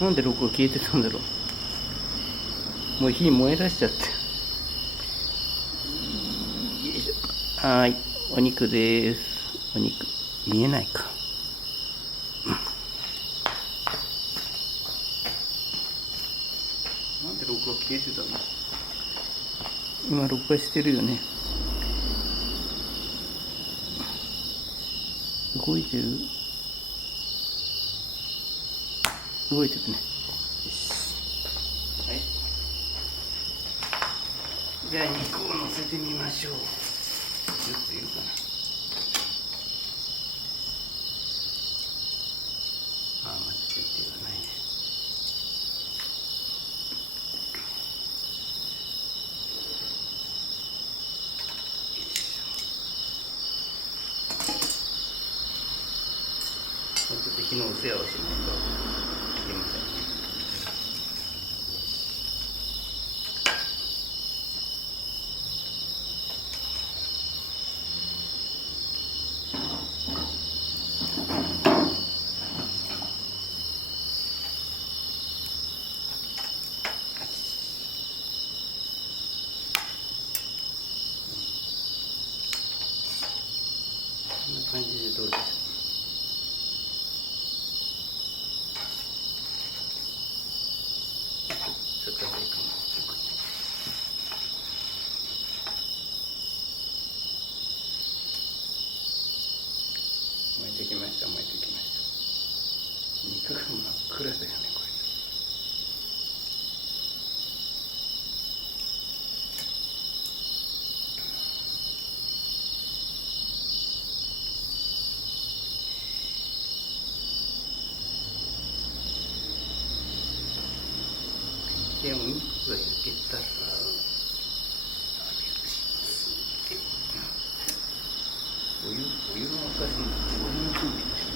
なんで録画消えてたんだろう。もう火燃え出しちゃって。よいしょ。はい、お肉です。お肉見えないか。なんで録画消えてたの。今録画してるよね。動いてる。動いてるね。よし。はい。じゃあ肉を乗せてみましょう。ちょっといるかな。あ、待って、手がないね。ちょっと火のお世話をしないといけませんね。こんな感じでどうでしょう。ちょっといいかも。燃えてきました、燃えてきました。肉が真っ暗だよね、これ。で、お肉が焼けたら、お湯を沸かすの。お湯の準備でしょ。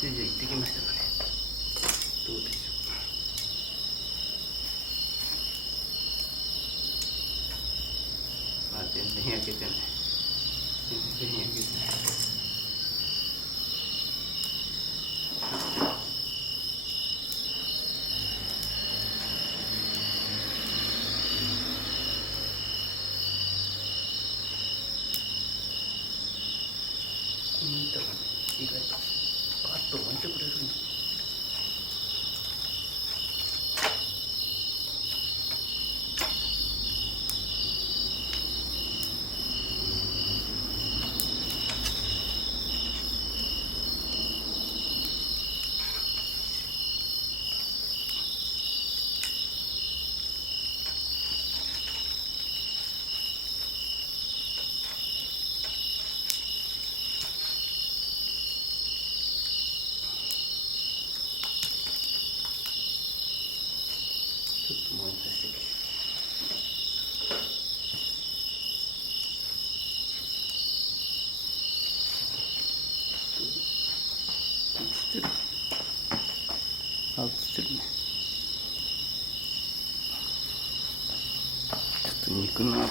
先生行ってきましたかね。どうでしょう。あ、全然焼けてない。全然焼けてない。この板がね、意外とパッと巻いてくれるんだ。ちょっと燃えさせてきて。肉のアッ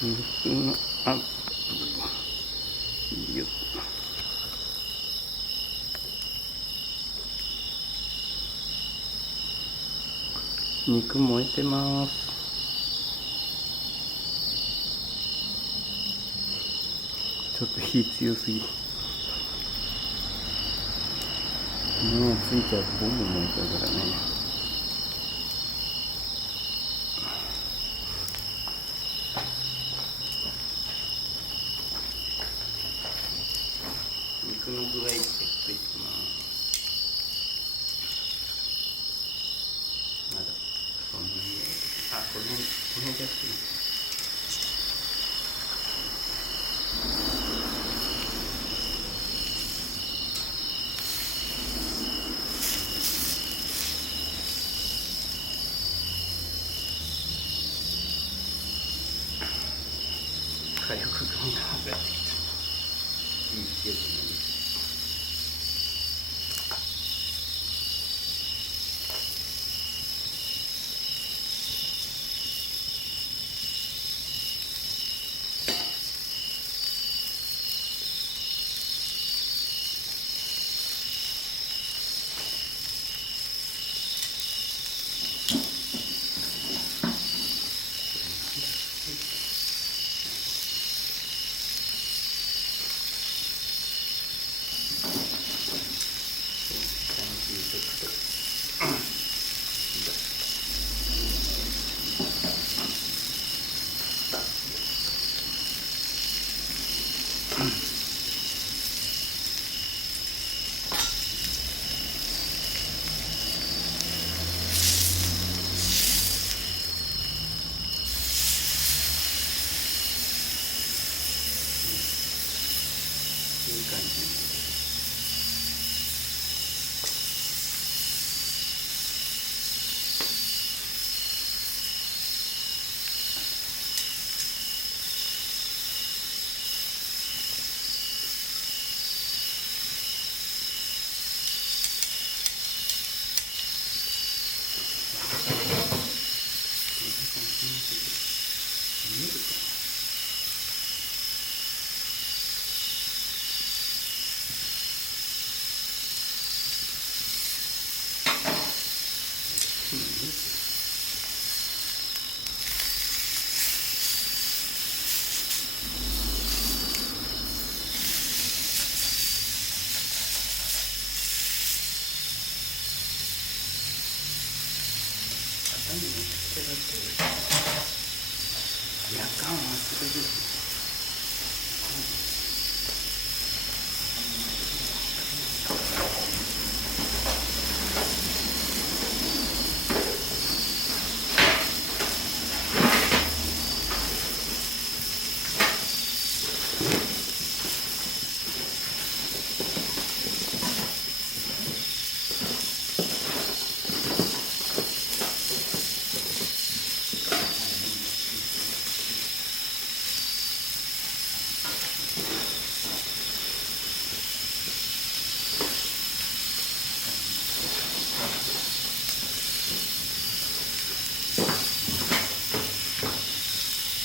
プ、肉のアップ、いいよ。肉燃えてます。ちょっと火強すぎ。もうついちゃうとボンボン燃えちゃうからね。肉の具合チェックします。まだそんなに焼いて、あ、この辺じゃっていい。火力が上がってきた。いいですよ、この肉。いい感じ。見えるかな。夜間はするです。